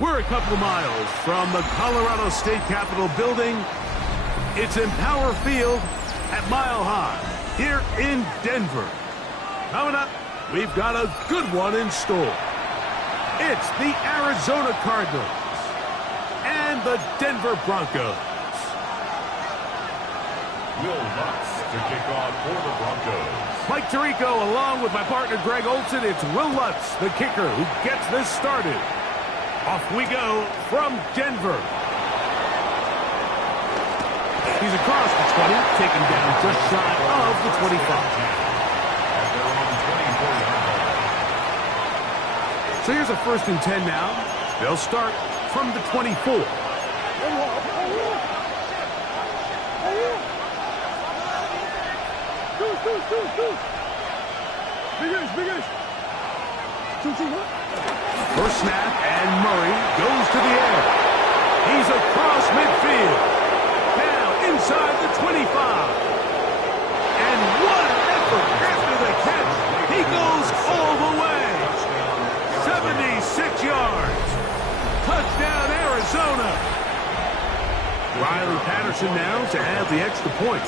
We're a couple miles from the Colorado State Capitol building. It's Empower Field at Mile High here in Denver. Coming up, we've got a good one in store. It's the Arizona Cardinals and the Denver Broncos. Will Lutz to kick off for the Broncos. Mike Tirico along with my partner Greg Olson. It's Will Lutz, the kicker, who gets this started. Off we go from Denver. He's across the 20, taken down just shy of the 25. At their own 24-yard line. So here's a 1st and 10 now. They'll start from the 24. First snap, and Murray goes to the air. He's across midfield. Now inside the 25. And what an effort after the catch. He goes all the way. 76 yards. Touchdown, Arizona. Riley Patterson now to add the extra point.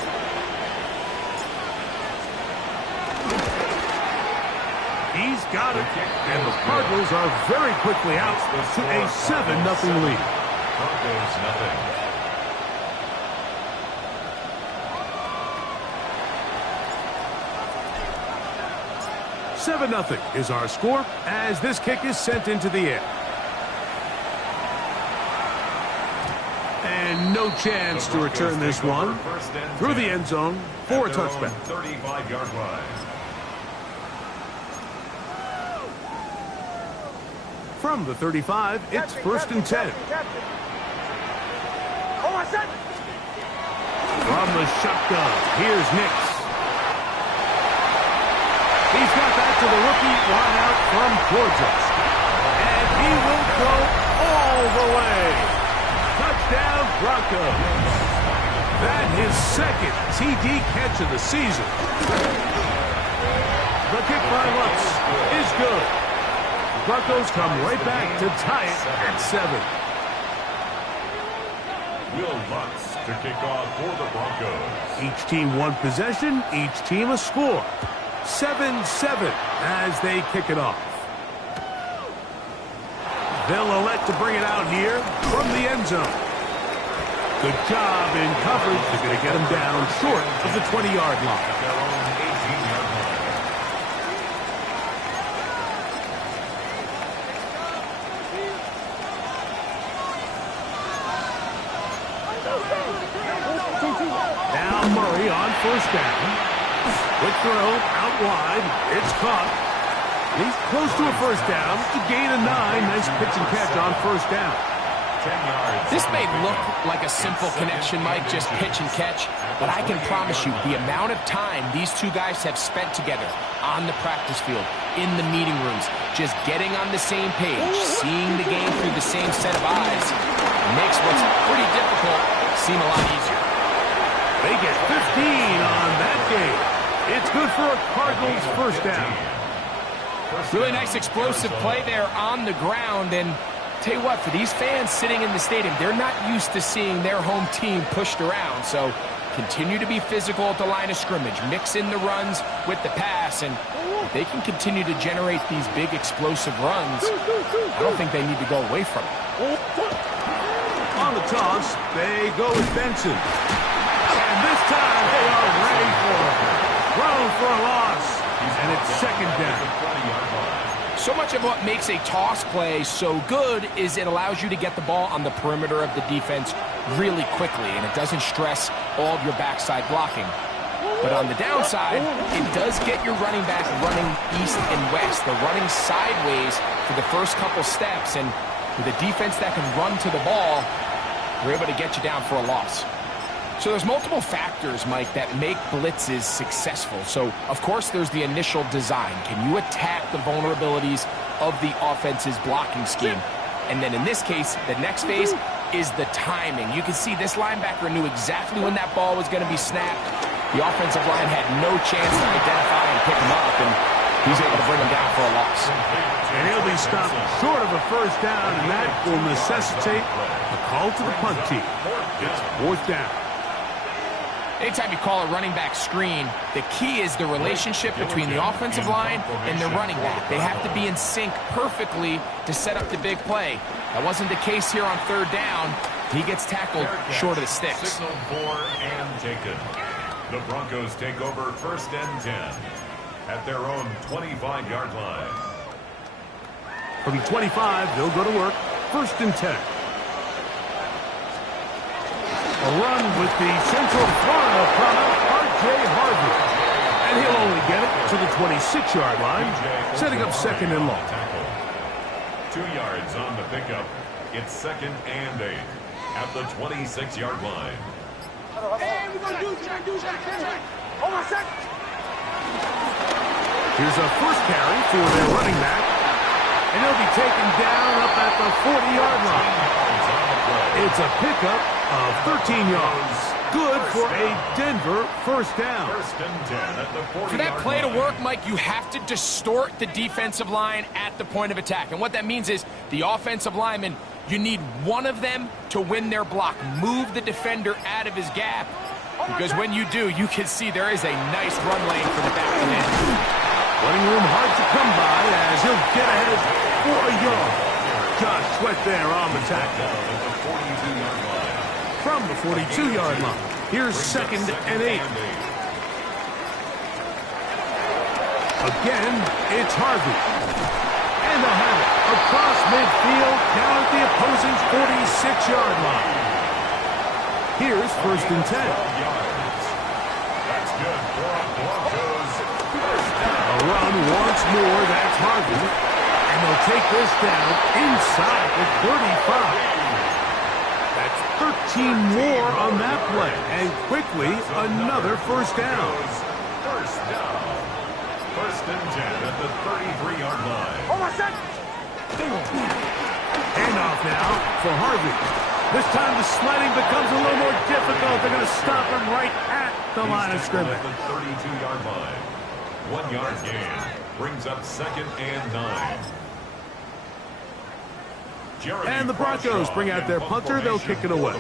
He's got it, and the Cardinals are very quickly out to a 7-0 lead. Broncos nothing. $7-0 is our score as this kick is sent into the air. And no chance to return this one through the end zone for a touchback. 35-yard line. From the 35, it's 1st and 10. From the shotgun, here's Nix. He's got that to the rookie, wide out from Georgia. And he will go all the way. Touchdown, Broncos. That his 2nd TD catch of the season. The kick by Lutz is good. Broncos come right back to tie it at 7. Will Lutz to kick off for the Broncos. Each team one possession, each team a score. 7-7 as they kick it off. They'll elect to bring it out here from the end zone. Good job in coverage. They're going to get him down short of the 20-yard line. At their own 18-yard line. Now Murray on 1st down. Quick throw out wide. It's caught. He's close to a 1st down. To gain a 9. Nice pitch and catch on 1st down. 10 yards. This may look like a simple connection, Mike, just pitch and catch, but I can promise you the amount of time these two guys have spent together on the practice field, in the meeting rooms, just getting on the same page, seeing the game through the same set of eyes, makes what's pretty difficult seem a lot easier. They get 15 on that game. It's good for a Cardinals 1st down. Really nice explosive play there on the ground, and tell you what, for these fans sitting in the stadium, they're not used to seeing their home team pushed around, so continue to be physical at the line of scrimmage, mix in the runs with the pass, and if they can continue to generate these big explosive runs, I don't think they need to go away from it. On the toss, they go with Benson. And this time they are ready for it. Thrown for a loss. And it's 2nd down. So much of what makes a toss play so good is it allows you to get the ball on the perimeter of the defense really quickly, and it doesn't stress all of your backside blocking. But on the downside, it does get your running back running east and west. They're running sideways for the first couple steps, and with a defense that can run to the ball, they're able to get you down for a loss. So there's multiple factors, Mike, that make blitzes successful. So, of course, there's the initial design. Can you attack the vulnerabilities of the offense's blocking scheme? And then in this case, the next phase is the timing. You can see this linebacker knew exactly when that ball was going to be snapped. The offensive line had no chance to identify and pick him up. And He's able to bring him down for a loss. And he'll be stopped short of a first down, and that will necessitate a call to the punt team. It's fourth down. Anytime you call a running back screen, the key is the relationship between the offensive line and the running back. They have to be in sync perfectly to set up the big play. That wasn't the case here on third down. He gets tackled short of the sticks. Signal for and taken. The Broncos take over first and 10 at their own 25-yard line. From the 25, they'll go to work. First and 10. A run with the Central Florida product, R.J. Harvey. And he'll only get it to the 26-yard line, setting up second and long. 2 yards on the pickup. It's second and 8 at the 26-yard line. Hey, we're going to do check. Hold on a sec. Here's a first carry for their running back. And he'll be taken down up at the 40-yard line. It's a pickup of 13 yards. Good for a Denver first down. First and 10 at the 40-yard line. For that play to work, Mike, you have to distort the defensive line at the point of attack. And what that means is the offensive lineman, you need one of them to win their block. Move the defender out of his gap. Because when you do, you can see there is a nice run lane for the back end. Running room hard to come by as he'll get ahead for a yard. Josh Sweat there on the tackle. From the 42-yard line. Here's second and 8. Again, it's Harvey. And they'll have it across midfield down at the opposing 46-yard line. Here's first and 10. That's good for a Broncos first down. A run once more, that's Harvey. And they'll take this down inside the 35. That's 13 more on that play. And quickly, another first down. First down. First and 10 at the 33-yard line. Hold on a sec. Handoff now for Harvey. This time the sledding becomes a little more difficult. They're going to stop him right at the line of scrimmage. At the 32-yard line. 1 yard gain brings up second and 9. And the Broncos bring out their punter. They'll kick it away.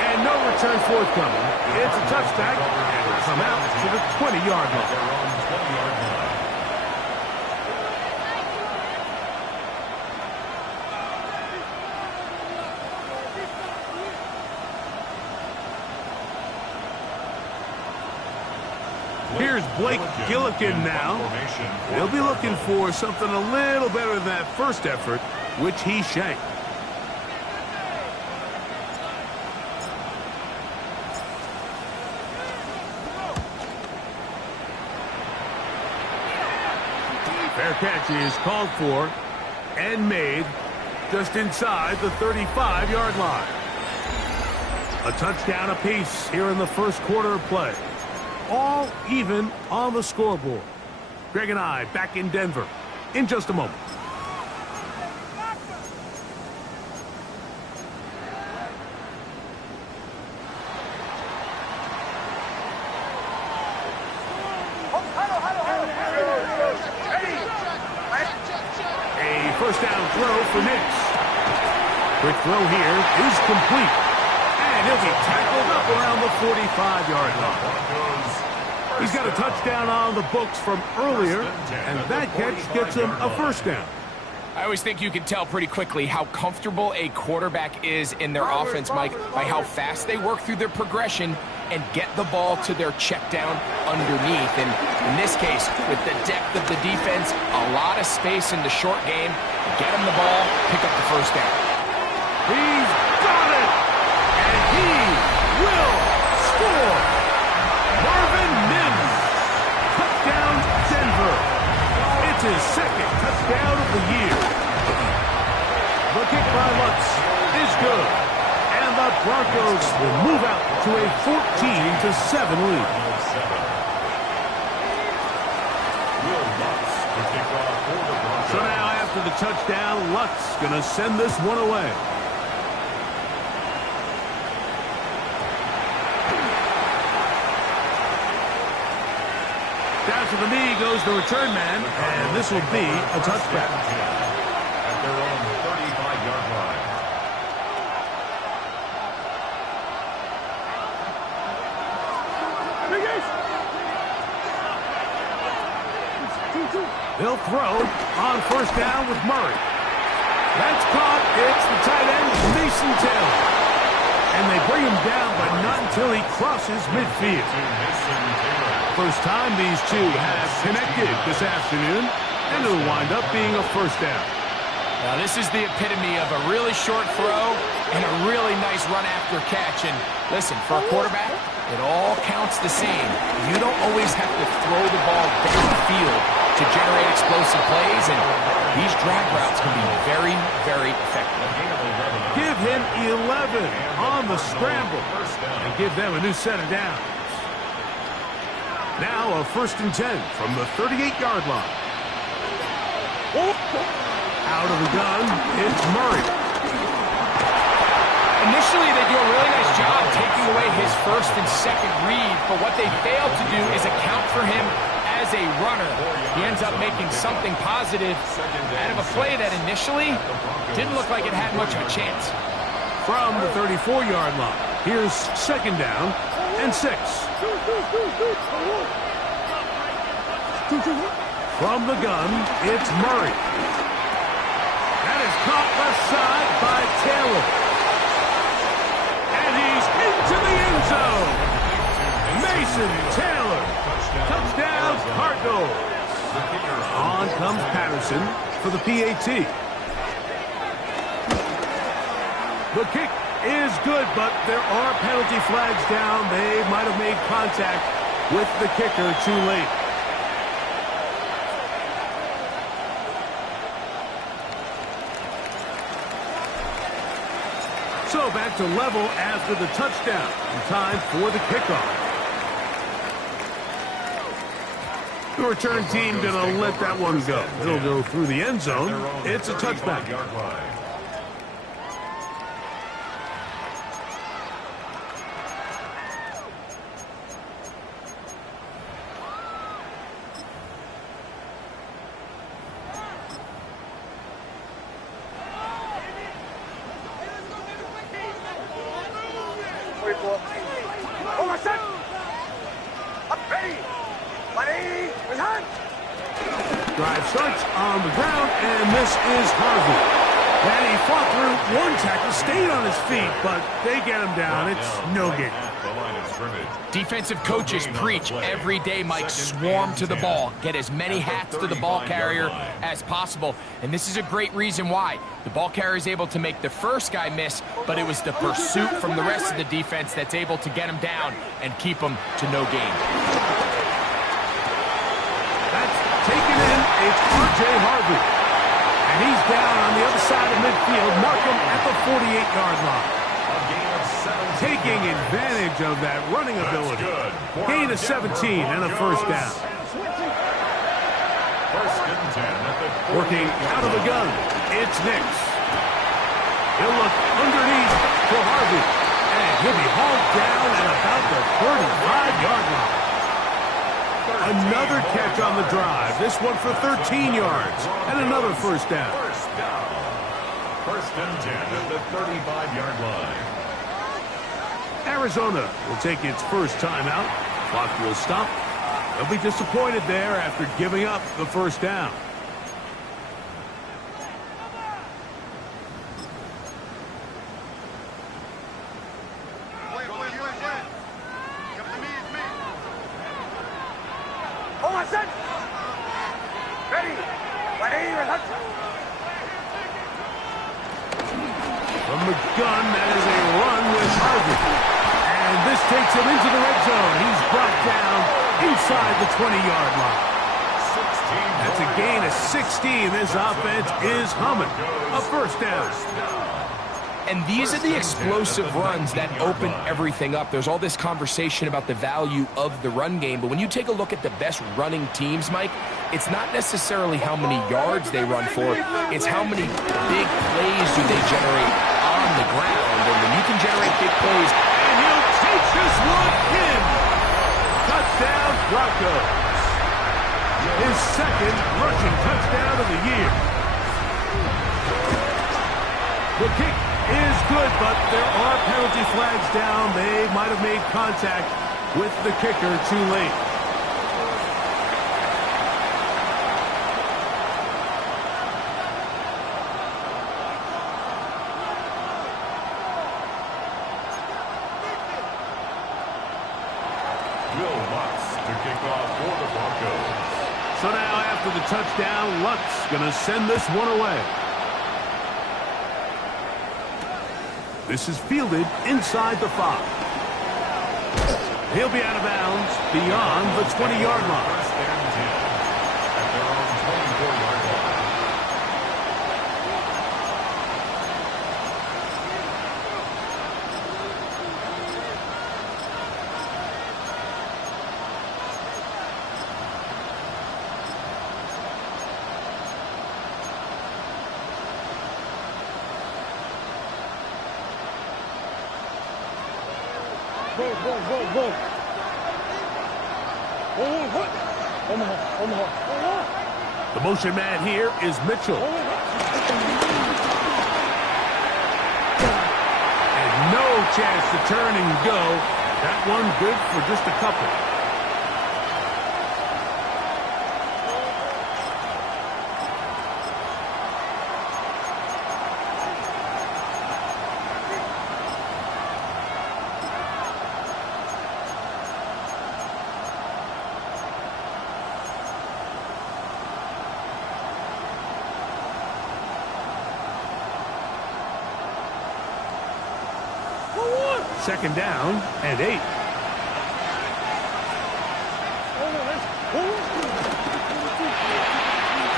And no return forthcoming. It's a touchback, and it'll come out to the 20-yard line. Here's Blake Gillikin now. He'll be looking for something a little better than that first effort, which he shanked. Fair catch is called for and made just inside the 35-yard line. A touchdown apiece here in the first quarter of play. All even on the scoreboard. Greg and I back in Denver in just a moment. A first down throw for Nix. Quick throw here is complete. And he'll be tackled up around the 45-yard line. He's got a touchdown on the books from earlier, and that catch gets him a first down. I always think you can tell pretty quickly how comfortable a quarterback is in their offense, Mike, by how fast they work through their progression and get the ball to their check down underneath. And in this case, with the depth of the defense, a lot of space in the short game, get him the ball, pick up the first down. He's got it! And he will score! Marvin Mims, touchdown Denver. It's his second touchdown of the year. The kick by Lutz is good. And the Broncos will move out to a 14-7 lead. So now after the touchdown, Luck's going to send this one away. Down to the knee goes the return man, and this will be a touchback. At their own 35-yard line. They'll throw on first down with Murray. That's caught. It's the tight end, Mason Taylor. And they bring him down, but not until he crosses midfield. First time these two have connected this afternoon, and it'll wind up being a first down. Now this is the epitome of a really short throw and a really nice run after catch. And listen, for a quarterback, it all counts the same. You don't always have to throw the ball down the field to generate explosive plays, and these drag routes can be very, very effective. Give him 11 on the scramble and give them a new set of downs. Now a 1st and 10 from the 38-yard line. Out of the gun, it's Murray. Initially, they do a really nice job taking away his first and second read, but what they fail to do is account for him as a runner. He ends up making something positive out of a play that initially didn't look like it had much of a chance. From the 34-yard line, here's 2nd down and 6. From the gun, it's Murray. That is caught left side by Taylor. And he's into the end zone. Mason Taylor. Touchdown, Cardinals. On comes Patterson for the PAT. The kick is good, but there are penalty flags down. They might have made contact with the kicker too late. So back to level after the touchdown. And time for the kickoff. The return team going to let that one go. It'll go through the end zone. It's a touchback. Drive starts on the ground, and this is Harvey. And he fought through one tackle, stayed on his feet, but they get him down. It's no gain. Defensive coaches preach every day, Mike, swarm to the ball. Get as many hats to the ball carrier as possible. And this is a great reason why. The ball carrier is able to make the first guy miss, but it was the pursuit from the rest of the defense that's able to get him down and keep him to no gain. That's taken in. It's R.J. Harvey. And he's down on the other side of midfield. Mark him at the 48-yard line. Taking advantage of that running ability. Gain of 17 and a first down. Working out of the gun, it's Nix. He'll look underneath for Harvey. And he'll be hauled down at about the 35-yard line. Another catch on the drive. This one for 13 yards. And another first down. First and 10 at the 35-yard line. Arizona will take its first timeout. Clock will stop. They'll be disappointed there after giving up the first down. From the gun, that is a run with Harvey. And this takes him into the red zone. He's brought down inside the 20-yard line. That's a gain of 16. This offense is humming. A first down. And these are the explosive runs that open everything up. There's all this conversation about the value of the run game, but when you take a look at the best running teams, Mike, it's not necessarily how many yards they run for, it's how many big plays do they generate on the ground. And when you can generate big plays, and he'll take this one in. Touchdown, Broncos. His second rushing touchdown of the year. The kick is good, but there are penalty flags down. They might have made contact with the kicker too late. To kick off for the Broncos. So now after the touchdown, Luck's going to send this one away. This is fielded inside the 5. He'll be out of bounds beyond the 20-yard line. First and 10 at their own 24-yard line. The motion man here is Mitchell. And no chance to turn and go. That one good for just a couple. Second down and 8.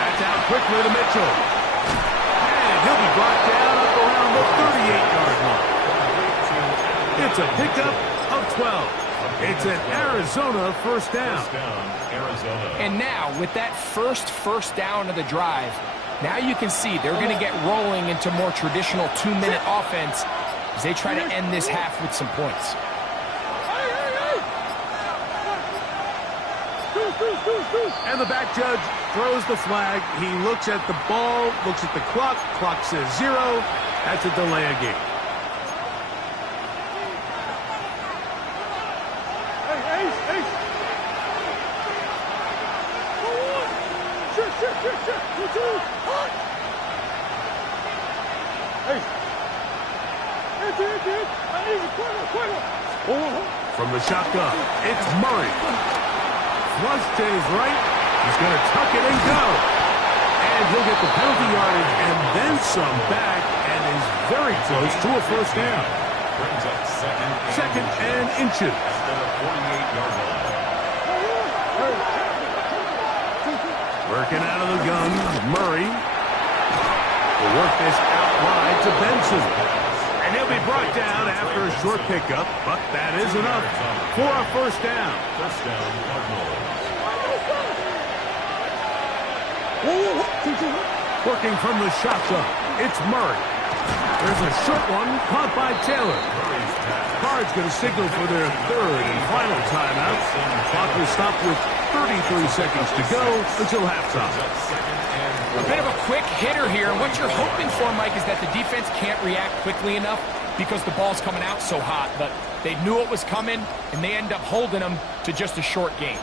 That's out quickly to Mitchell. And he'll be brought down up around the 38-yard line. It's a pickup of 12. It's an Arizona first down. Arizona. and now with that first down of the drive, now you can see they're going to get rolling into more traditional 2-minute offense as they try to end this half with some points. And the back judge throws the flag. He looks at the ball, looks at the clock. Clock says 0. That's a delay of game. From the shotgun, it's Murray. Flush to his right. He's going to tuck it and go. And he'll get the penalty yardage and then some back and is very close to a first down. Brings up Second and inches. at the 48-yard line. Working out of the gun, Murray will work this out wide to Benson. And he'll be brought down after a short pickup, but that is enough for a first down. First down, Cardinals. Working from the shotgun, it's Murray. There's a short one caught by Taylor. Cards going to signal for their third and final timeout. Clock will stop with 33 seconds to go until halftime. A bit of a quick hitter here, and what you're hoping for, Mike, is that the defense can't react quickly enough because the ball's coming out so hot, but they knew it was coming, and they end up holding them to just a short game.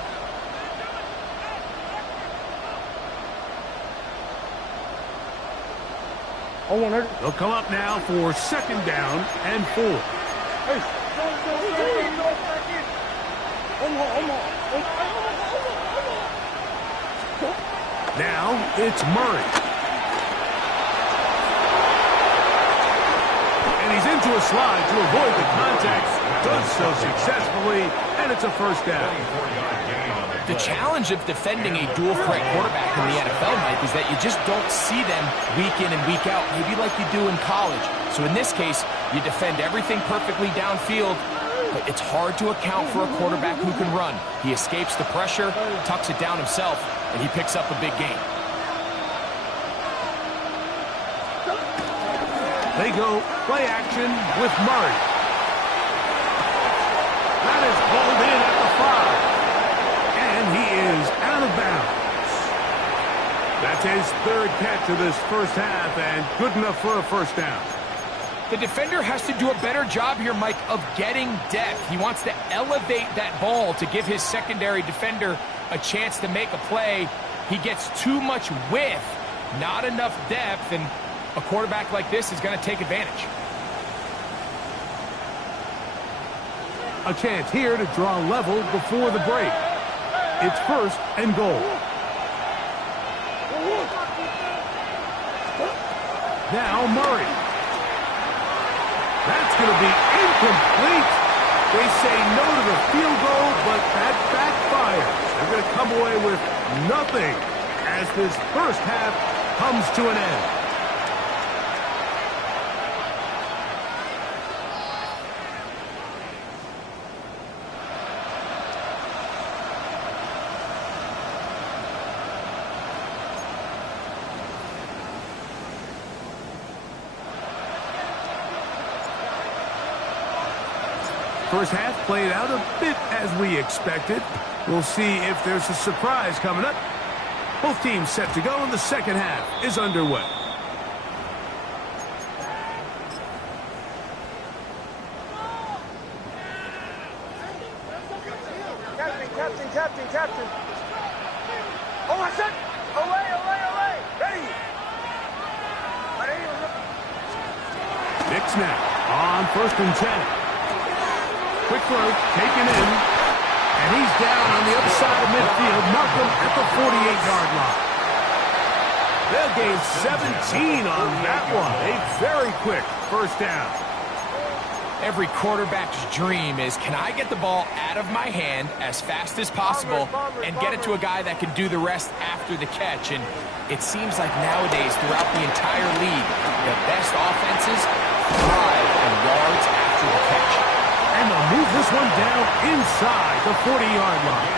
They'll come up now for second down and 4. Now it's Murray. And he's into a slide to avoid the contact. Does so successfully, and it's a first down. The challenge of defending a dual-threat quarterback in the NFL, Mike, is that you just don't see them week in and week out, maybe like you do in college. So So in this case, you defend everything perfectly downfield, but it's hard to account for a quarterback who can run. He escapes the pressure, tucks it down himself, and he picks up a big gain. They go play action with Murray. That is pulled in at the 5. And he is out of bounds. That's his third catch of this first half, and good enough for a first down. The defender has to do a better job here, Mike, of getting depth. He wants to elevate that ball to give his secondary defender a chance to make a play. He gets too much width, not enough depth, and a quarterback like this is going to take advantage. A chance here to draw level before the break. It's first and goal. Now Murray. That's going to be incomplete. They say no to the field goal, but that backfires. They're going to come away with nothing as this first half comes to an end. First half played out a bit as we expected. We'll see if there's a surprise coming up. Both teams set to go, and the second half is underway. Captain. Oh, my son! Away! Ready! Knicks now on first and 10. Quick throw, taken in, and he's down on the other side of midfield. Markham at the 48-yard line. They'll gain 17 on that one. A very quick first down. Every quarterback's dream is, can I get the ball out of my hand as fast as possible and get it to a guy that can do the rest after the catch? And it seems like nowadays, throughout the entire league, the best offenses thrive on yards after the catch. And they'll move this one down inside the 40-yard line.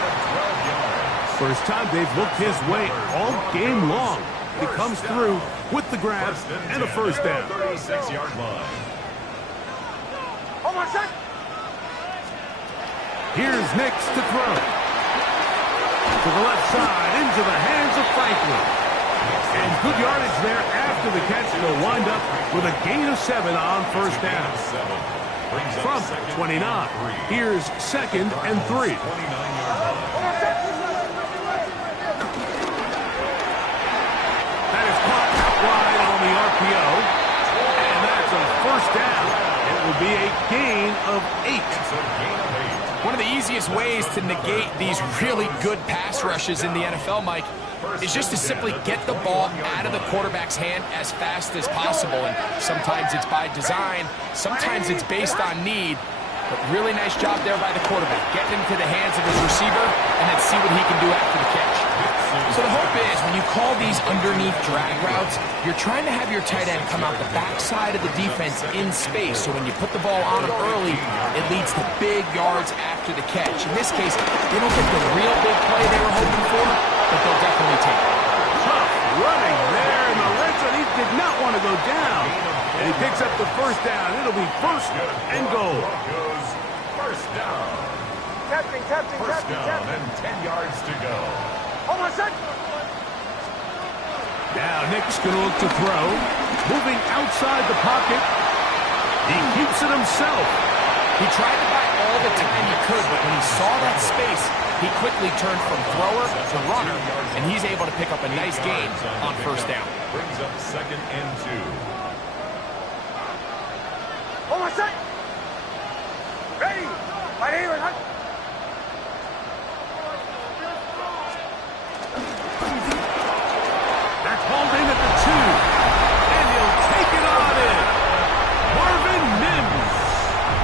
First time they've looked his way all game long. He comes through with the grab and a first down. 36-yard line. Oh, my son! Here's Nix to throw. To the left side, into the hands of Franklin. And good yardage there after the catch. They'll wind up with a gain of 7 on first down. From 29, here's second and 3. That is caught out wide on the RPO, and that's a first down. It will be a gain of 8. One of the easiest ways to negate these really good pass rushes in the NFL, Mike, is just to simply get the ball out of the quarterback's hand as fast as possible. And sometimes it's by design, sometimes it's based on need. But really nice job there by the quarterback, getting into the hands of his receiver and then see what he can do after the catch. So the hope is when you call these underneath drag routes, you're trying to have your tight end come out the backside of the defense in space. So when you put the ball on him early, it leads to big yards after the catch. In this case, they don't get the real big play they were hoping for, but they'll definitely take it. Tough running there in the red zone. He did not want to go down. And he picks up the first down. It'll be first and goal. First down. Captain. And 10 yards to go. Oh, my son! Now Nick's going to look to throw. Moving outside the pocket. He keeps it himself. He tried to buy all the time he could, but when he saw that space, he quickly turned from thrower to runner, and he's able to pick up a nice gain on first down. Brings up second and 2. Oh, my son! Ready! Right here, huh? That's hauled in at the 2. And he'll take it on in. Marvin Mims.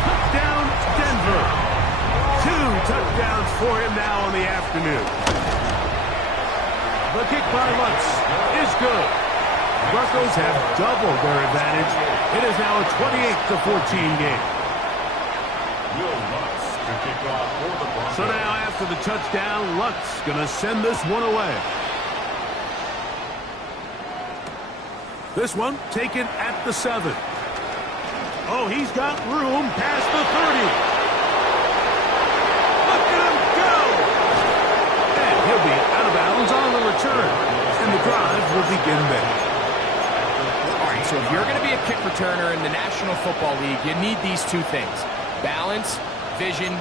Touchdown, Denver. 2 touchdowns for him now in the afternoon. The kick by Lutz is good. Broncos Broncos have doubled their advantage. It is now a 28-14 game. So now after the touchdown, Luck's going to send this one away. This one taken at the 7. Oh, he's got room past the 30. Look at him go! And he'll be out of bounds on the return. And the drive will begin there. All right, so if you're going to be a kick returner in the National Football League, you need these two things. Balance, vision,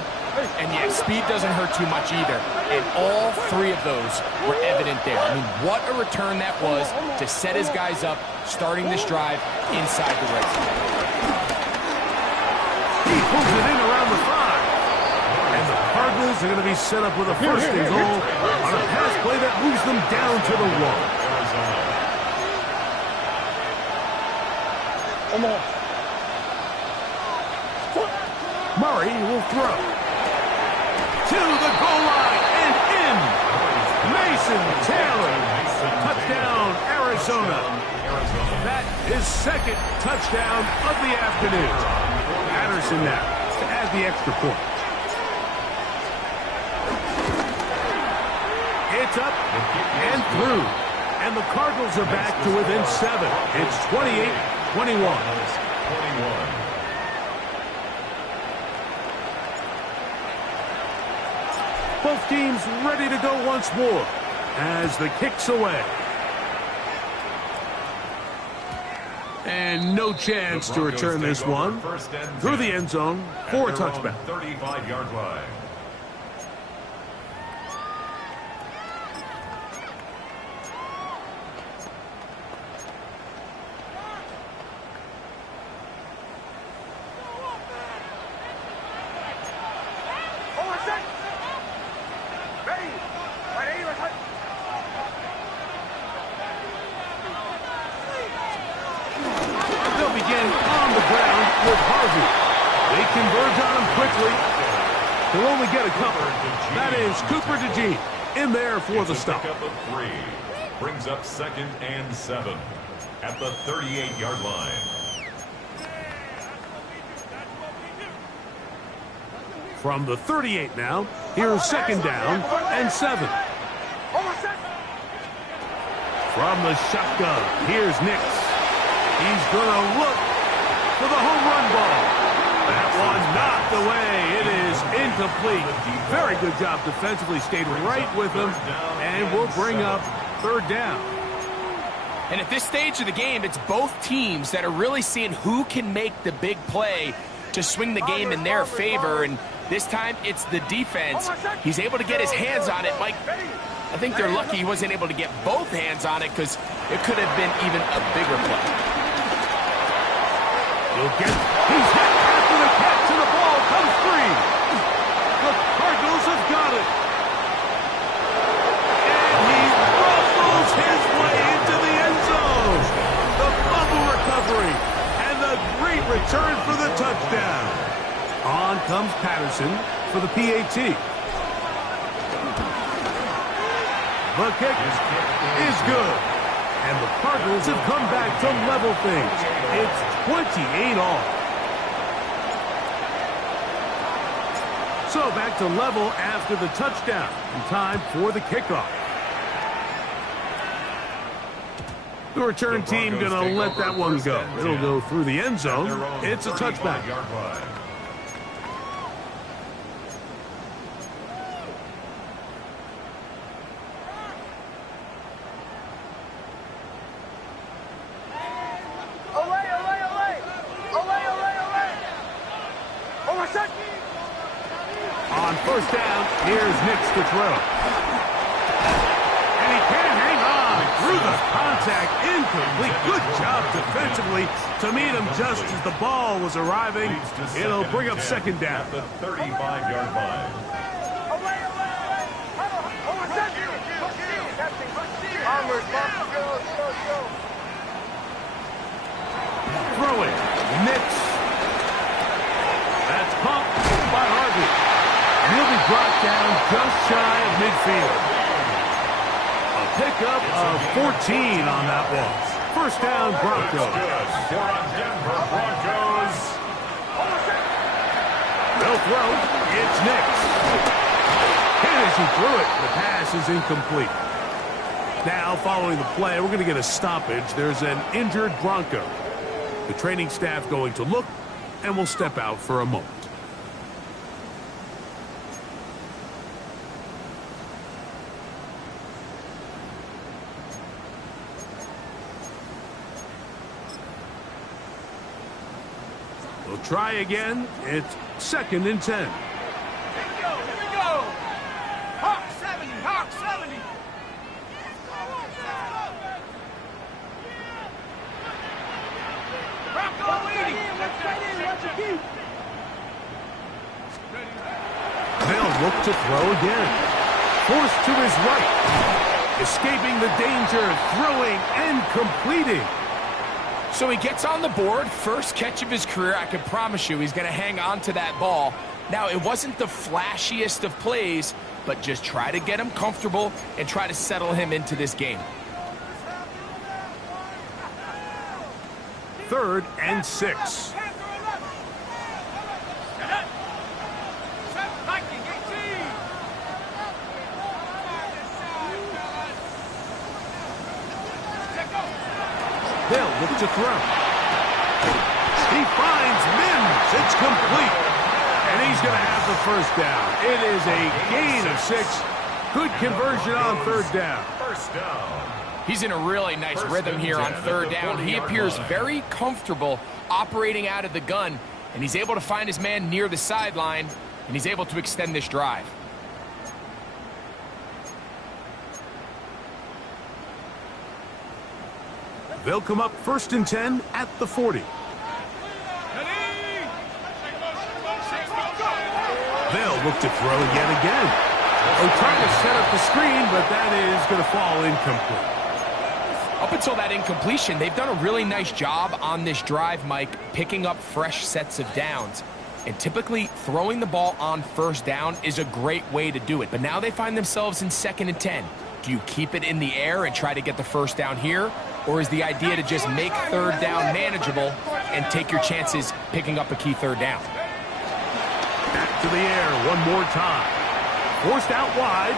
and yeah, speed doesn't hurt too much either. And all three of those were evident there. I mean, what a return that was to set his guys up, starting this drive inside the red zone. He pulls it in around the 5. And the Cardinals are going to be set up with a first and goal on a pass play that moves them down to the 1. Murray will throw. To the goal line and in. Mason Taylor. Touchdown, Arizona. That is second touchdown of the afternoon. Patterson now to add the extra point. It's up and through. And the Cardinals are back to within 7. It's 28-21. Both teams ready to go once more as the kick's away. And no chance to return this one through the end zone for a touchback. 35-yard line. He'll only get a couple. That is Cooper DeJean in there for the stop. Pick up of 3. Brings up 2nd and 7 at the 38-yard line. From the 38 now, here's 2nd down and 7. From the shotgun, here's Nix. He's going to look for the home run ball. That one knocked away. It is incomplete. Very good job defensively. Stayed right with him. And will bring up 3rd down. And at this stage of the game, it's both teams that are really seeing who can make the big play to swing the game in their favor. And this time, it's the defense. He's able to get his hands on it. Mike, I think they're lucky he wasn't able to get both hands on it because it could have been even a bigger play. He's hit after the catch and the ball comes free. The Cardinals have got it. And he ruffles his way into the end zone. The fumble recovery and the great return for the touchdown. On comes Patterson for the PAT. The kick is good. And the Cardinals have come back to level things. It's 28 all. So back to level after the touchdown. And time for the kickoff. The return team going to let that one go. It'll go through the end zone. It's a touchback. On first down, here's Nix to throw. And he can't hang on through the contact. Incomplete. Good job defensively to meet him just as the ball was arriving. It'll bring up 2nd down. At the 35-yard line. Throw it. Nix. That's pumped by Harvey. And he'll be brought down just shy of midfield. A pickup of 14 on that one. First down, Broncos. Good for a Denver Broncos. They'll throw. It's Nix. And as he threw it, the pass is incomplete. Now, following the play, we're going to get a stoppage. There's an injured Bronco. The training staff going to look, and will step out for a moment. We'll try again. It's 2nd and 10. Here we go. Hawk 70, Hawk 70. Bronco leading. They'll look to throw again. Forced to his right. Escaping the danger, throwing and completing. So he gets on the board, first catch of his career. I can promise you he's going to hang on to that ball. Now, it wasn't the flashiest of plays, but just try to get him comfortable and try to settle him into this game. 3rd and 6. They'll look to throw. He finds Mims. It's complete. And he's going to have the first down. It is a gain of 6. Good conversion on 3rd down. First down. He's in a really nice rhythm here on 3rd down. He appears very comfortable operating out of the gun, and he's able to find his man near the sideline, and he's able to extend this drive. They'll come up 1st and 10 at the 40. They'll look to throw yet again. They're trying to set up the screen, but that is going to fall incomplete. Up until that incompletion, they've done a really nice job on this drive, Mike, picking up fresh sets of downs. And typically, throwing the ball on 1st down is a great way to do it. But now they find themselves in 2nd and 10. Do you keep it in the air and try to get the 1st down here? Or is the idea to just make 3rd down manageable and take your chances picking up a key 3rd down? Back to the air one more time. Forced out wide.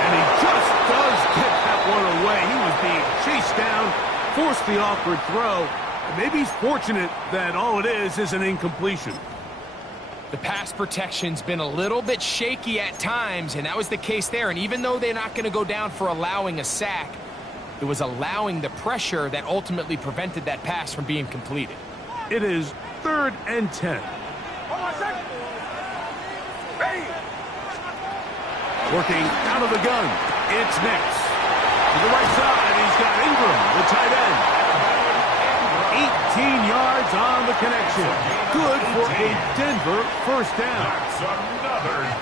And he just does get that one away. He was being chased down, forced the awkward throw. And maybe he's fortunate that all it is an incompletion. The pass protection's been a little bit shaky at times, and that was the case there. And even though they're not going to go down for allowing a sack, it was allowing the pressure that ultimately prevented that pass from being completed. It is 3rd and 10. Working out of the gun, it's Nix. To the right side, he's got Ingram, the tight end. 18 yards on the connection. Good for a Denver 1st down.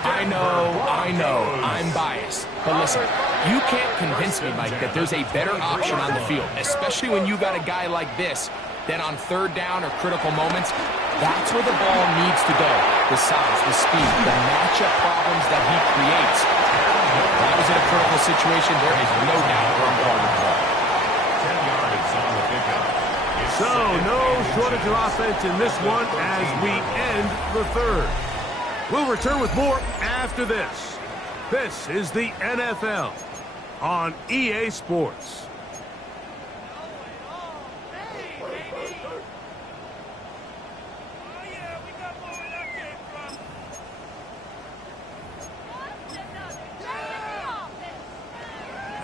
I know, I'm biased. But listen, you can't convince me, Mike, that there's a better option on the field, especially when you got a guy like this, that on 3rd down or critical moments, that's where the ball needs to go. The size, the speed, the matchup problems that he creates. If that was in a critical situation, there is no doubt where I'm going with the ball. 10 yards on the pickup. So, no shortage of offense in this one as we end the 3rd. We'll return with more after this. This is the NFL on EA Sports.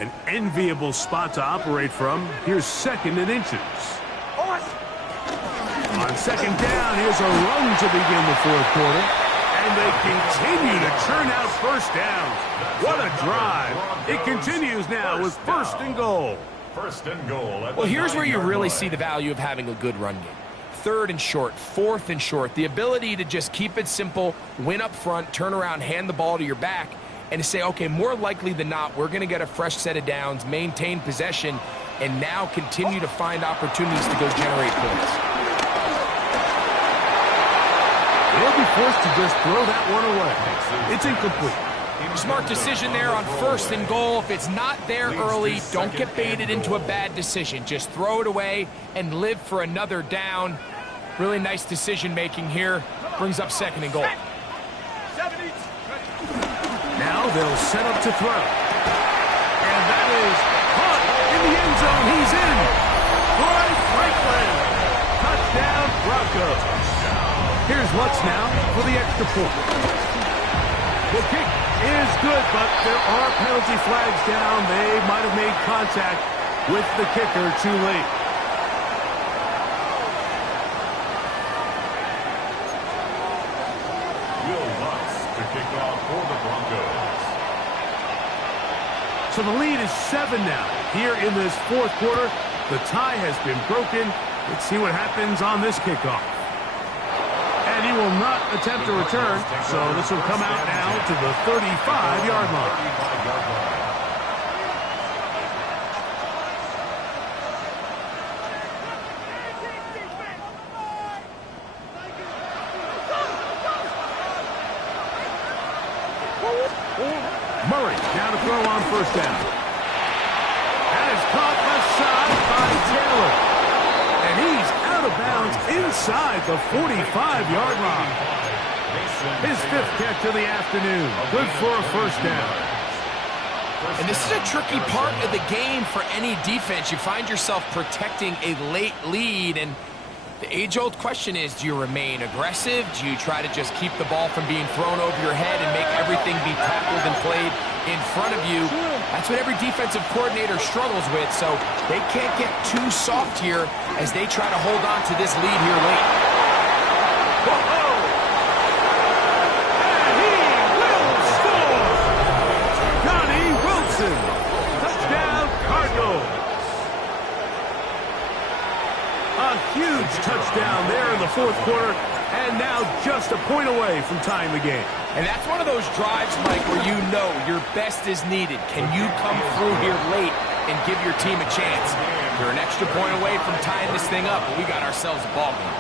An enviable spot to operate from. Here's 2nd and inches. On 2nd down, here's a run to begin the 4th quarter. And they continue to churn out 1st downs. What a drive. It continues now with 1st and goal. 1st and goal. Well, here's where you really see the value of having a good run game. 3rd and short, 4th and short. The ability to just keep it simple, win up front, turn around, hand the ball to your back, and to say, okay, more likely than not, we're going to get a fresh set of downs, maintain possession, and now continue to find opportunities to go generate points. They'll be forced to just throw that one away. It's incomplete. Smart decision there on 1st and goal. If it's not there early, don't get baited into a bad decision. Just throw it away and live for another down. Really nice decision making here. Brings up 2nd and goal. Now they'll set up to throw. And that is caught in the end zone. He's in. Troy Franklin. Touchdown, Broncos. Here's Lutz now for the extra point. The kick is good, but there are penalty flags down. They might have made contact with the kicker too late. To kick off for the Broncos. So the lead is 7 now. Here in this 4th quarter, the tie has been broken. Let's see what happens on this kickoff. And he will not attempt a return, so this will come out now to the 35-yard line. Murray now to throw on 1st down. That is caught aside by Taylor. And he's out of bounds inside the 45-yard line. His 5th catch of the afternoon. Good for a 1st down. And this is a tricky part of the game for any defense. You find yourself protecting a late lead, and the age-old question is, do you remain aggressive? Do you try to just keep the ball from being thrown over your head and make everything be tackled and played in front of you? That's what every defensive coordinator struggles with, so they can't get too soft here as they try to hold on to this lead here late. Whoa! And he will score! Johnny Wilson! Touchdown, Cardinals! A huge touchdown there in the 4th quarter, and now just a point away from tying the game. And that's one of those drives, Mike, where you know your best is needed. Can you come through here late and give your team a chance? You're an extra point away from tying this thing up, but we got ourselves a ball game.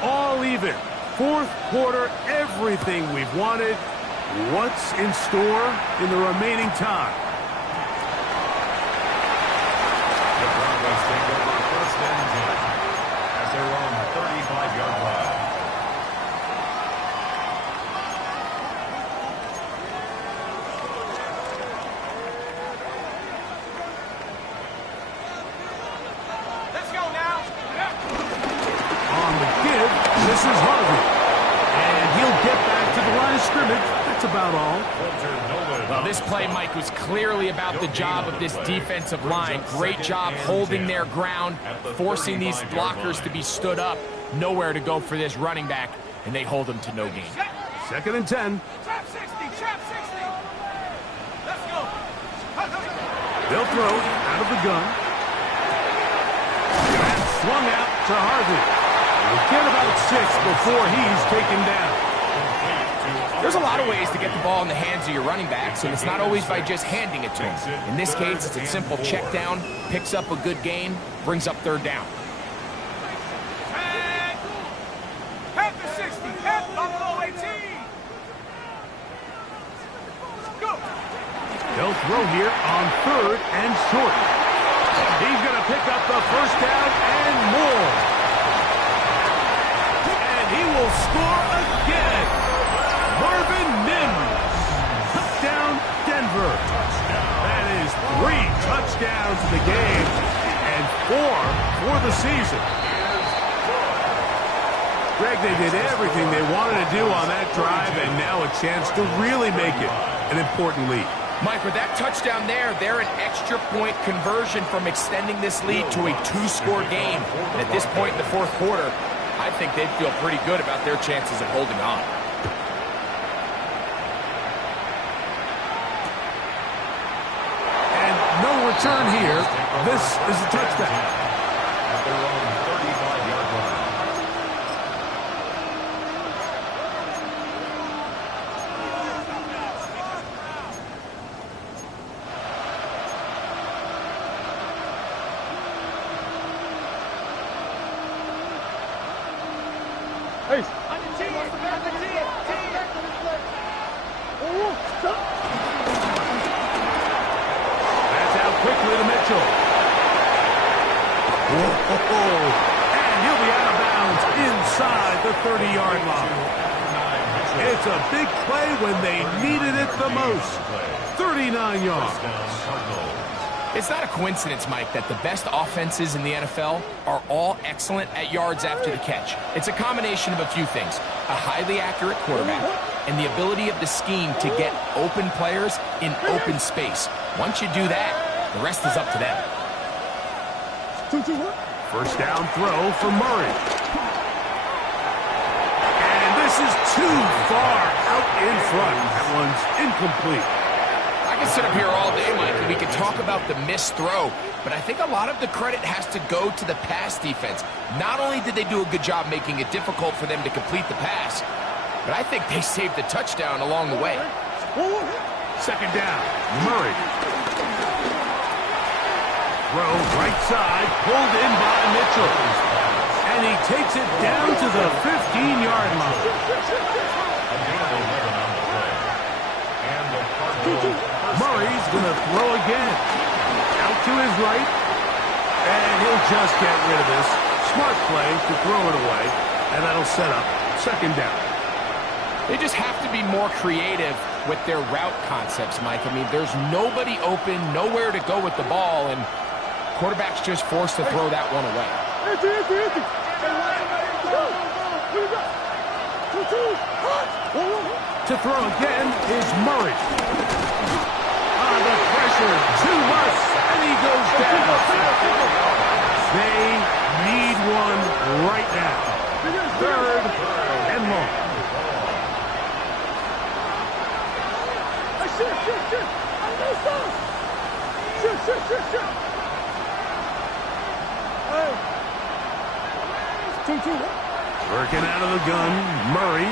All even. 4th quarter, everything we've wanted. What's in store in the remaining time? The Broncos take over 1st and 10 at their own 35-yard line. Let's go now. On the give, this is Harvey. And he'll get back to the line of scrimmage. That's about all. Well, this play, Mike, was clearly about the job of this defensive line. Great job holding their ground, forcing these blockers to be stood up. Nowhere to go for this running back, and they hold him to no gain. 2nd and 10. Trap 60, trap 60. Let's go. They'll throw out of the gun. And swung out to Harvey. We'll get about 6 before he's taken down. There's a lot of ways to get the ball in the hands of your running backs, and it's not always by just handing it to him. In this case, it's a simple check down, picks up a good gain, brings up 3rd down. Head to 60, head below 18. Go. They'll throw here on 3rd and short. He's going to pick up the 1st down and more. And he will score again. Marvin Mims. Touchdown, Denver. That is 3 touchdowns in the game and 4 for the season. Greg, they did everything they wanted to do on that drive, and now a chance to really make it an important lead. Mike, with that touchdown there, they're an extra point conversion from extending this lead to a 2-score game. And at this point in the 4th quarter, I think they'd feel pretty good about their chances of holding on. And no return here. This is a touchdown. At their own 35-yard line. On the tee, on the tee, tee. That's out quickly to Mitchell. Whoa. And he'll be out of bounds inside the 30-yard line. It's a big play when they needed it the most. 39 yards. It's not a coincidence, Mike, that the best offenses in the NFL are all excellent at yards after the catch. It's a combination of a few things. A highly accurate quarterback and the ability of the scheme to get open players in open space. Once you do that, the rest is up to them. First down throw for Murray. And this is too far out in front. That one's incomplete. I can sit up here all day, Mike, and we can talk about the missed throw, but I think a lot of the credit has to go to the pass defense. Not only did they do a good job making it difficult for them to complete the pass, but I think they saved the touchdown along the way. Second down, Murray. Throw right side, pulled in by Mitchell. And he takes it down to the 15-yard line. Murray's going to throw again. Out to his right. And he'll just get rid of this. Smart play to throw it away. And that'll set up second down. They just have to be more creative with their route concepts, Mike. I mean, there's nobody open, nowhere to go with the ball, and quarterback's just forced to throw that one away. To throw again is Murray. The pressure, too much, and he goes down. They need one right now. Third and long. Working out of the gun, Murray.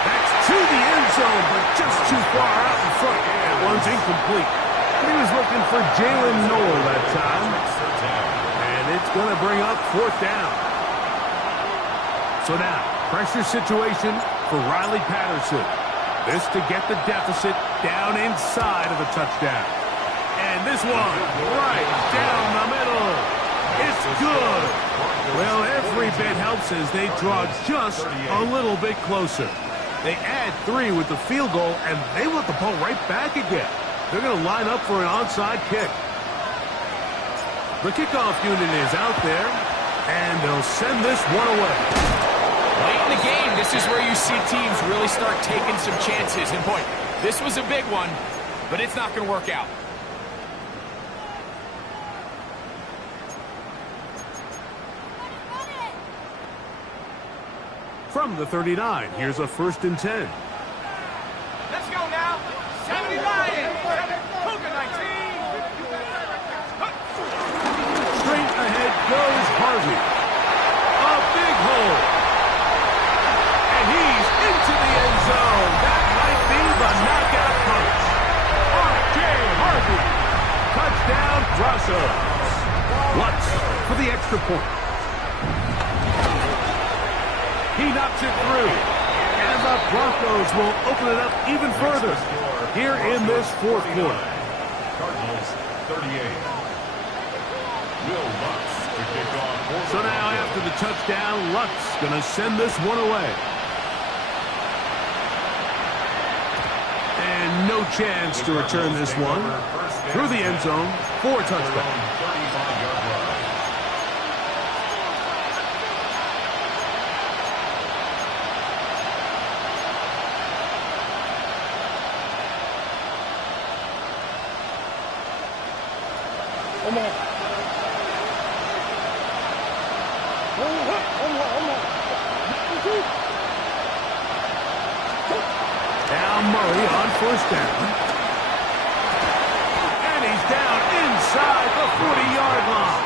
That's to the end zone, but just too far out in front. That one's incomplete. He was looking for Jalen Noel that time. And it's going to bring up fourth down. So now, pressure situation for Riley Patterson. This to get the deficit down inside of a touchdown. And this one right down the middle. It's good. Well, every bit helps as they draw just a little bit closer. They add 3 with the field goal, and they want the ball right back again. They're going to line up for an onside kick. The kickoff unit is out there, and they'll send this one away. Late in the game, this is where you see teams really start taking some chances. And boy, this was a big one, but it's not going to work out. From the 39, here's a 1st and 10. Let's go now. 70 Lions. Cougar 19. Straight ahead goes Harvey. A big hole. And he's into the end zone. That might be the knockout punch. R.J. Harvey. Touchdown, Broncos. Lutz for the extra point. He knocks it through. And the Broncos will open it up even further here in this fourth quarter. Cardinals 38. Will Lutz to kick off. So now after the touchdown, Lutz going to send this one away. And no chance to return this one. Through the end zone for a touchdown. Now Murray on first down. And he's down inside the 40-yard line.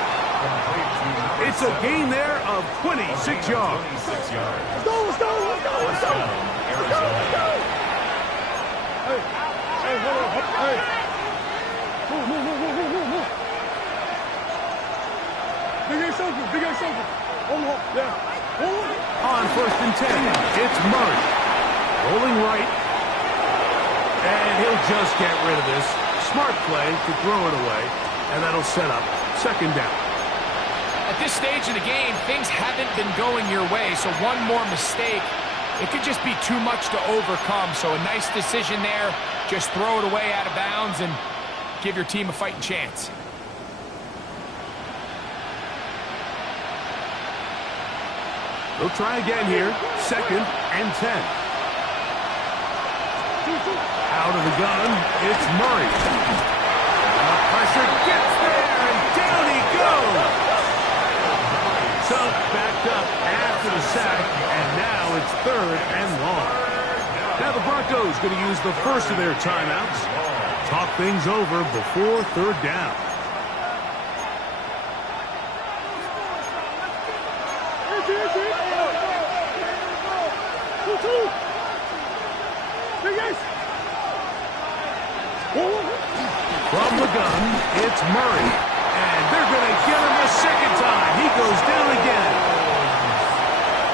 It's a gain there of 26 yards. Let's go. Hey. Move. Big air circle. Yeah. On first and 10, it's Murray. Rolling right. And he'll just get rid of this. Smart play to throw it away. And that'll set up second down. At this stage of the game, things haven't been going your way, so one more mistake, it could just be too much to overcome. So a nice decision there. Just throw it away out of bounds and give your team a fighting chance. They'll try again here. Second and 10. Out of the gun, it's Murray. The pressure gets there, and down he goes. So backed up after the sack, and now it's third and long. Now the Broncos going to use the first of their timeouts. Talk things over before third down. From the gun, it's Murray. And they're going to get him a second time. He goes down again.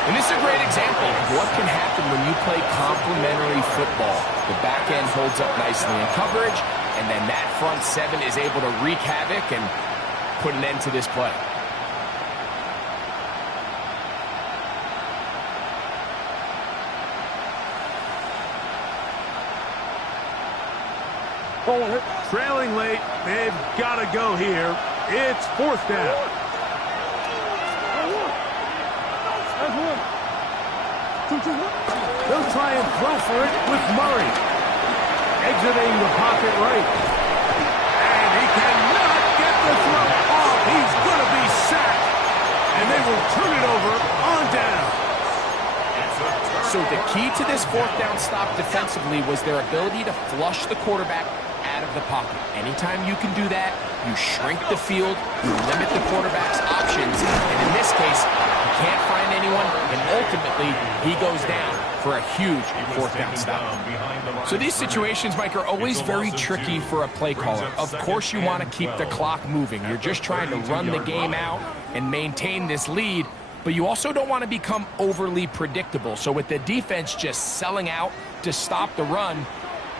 And this is a great example of what can happen when you play complementary football. The back end holds up nicely in coverage, and then that front seven is able to wreak havoc and put an end to this play. Trailing late, they've got to go here. It's fourth down. They'll try and throw for it with Murray. Exiting the pocket right. And he cannot get the throw off. He's going to be sacked. And they will turn it over on down. So the key to this fourth down stop defensively was their ability to flush the quarterback out of the pocket. Anytime you can do that, you shrink the field, you limit the quarterback's options, and in this case, he can't find anyone, and ultimately, he goes down for a huge fourth down stop. So these situations, Mike, are always very tricky for a play caller. Of course you want to keep the clock moving. You're just trying to run the game out and maintain this lead, but you also don't want to become overly predictable. So with the defense just selling out to stop the run,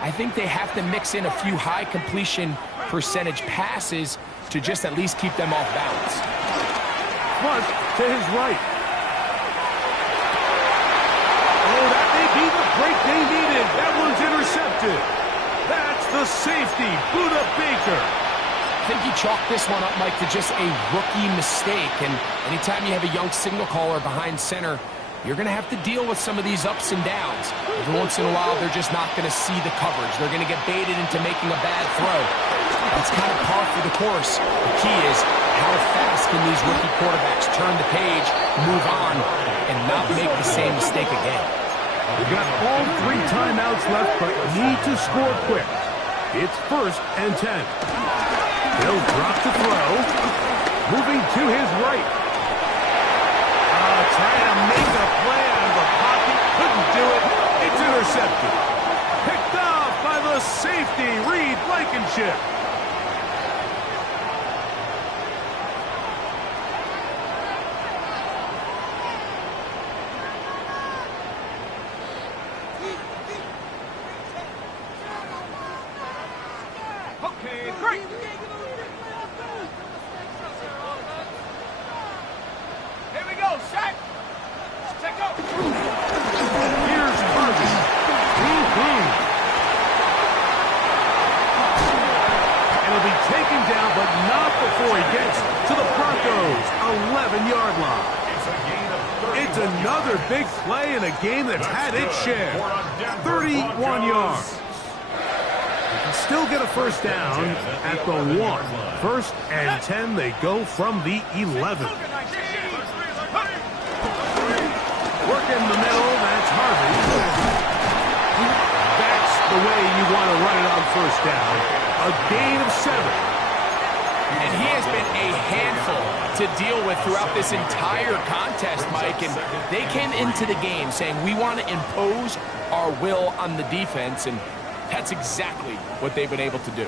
I think they have to mix in a few high completion percentage passes to just at least keep them off balance. Front to his right. Oh, that may be the break they needed. That one's intercepted. That's the safety, Buda Baker. I think he chalked this one up, Mike, to just a rookie mistake. And anytime you have a young signal caller behind center, you're going to have to deal with some of these ups and downs. Every once in a while, they're just not going to see the coverage. They're going to get baited into making a bad throw. That's kind of par for the course. The key is how fast can these rookie quarterbacks turn the page, move on, and not make the same mistake again. We've got all 3 timeouts left, but need to score quick. It's first and 10. He'll drop to throw. Moving to his right. Trying to make a play out of the pocket. Couldn't do it. It's intercepted. Picked off by the safety, Reed Blankenship. Okay, great. Here we go, set. Set go. Here's Harvey. And he'll be taken down, but not before he gets to the Broncos' 11-yard line. It's another big play in a game that's had its share. 31 yards. They can still get a first down at the 1. First and 10, they go from the 11. Working the middle, that's Harvey. That's the way you want to run it on first down. A gain of 7. And he has been a handful to deal with throughout this entire contest, Mike. And they came into the game saying, we want to impose our will on the defense. And that's exactly what they've been able to do.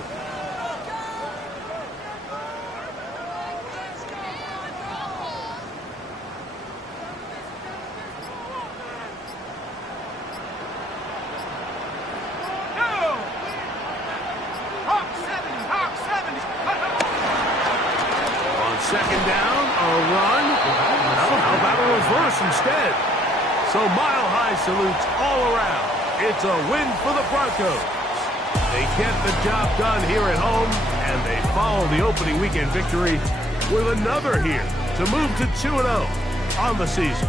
second down, a run. How about a reverse instead? So Mile High salutes all around. It's a win for the Broncos. They get the job done here at home, and they follow the opening weekend victory with another here to move to 2-0 on the season.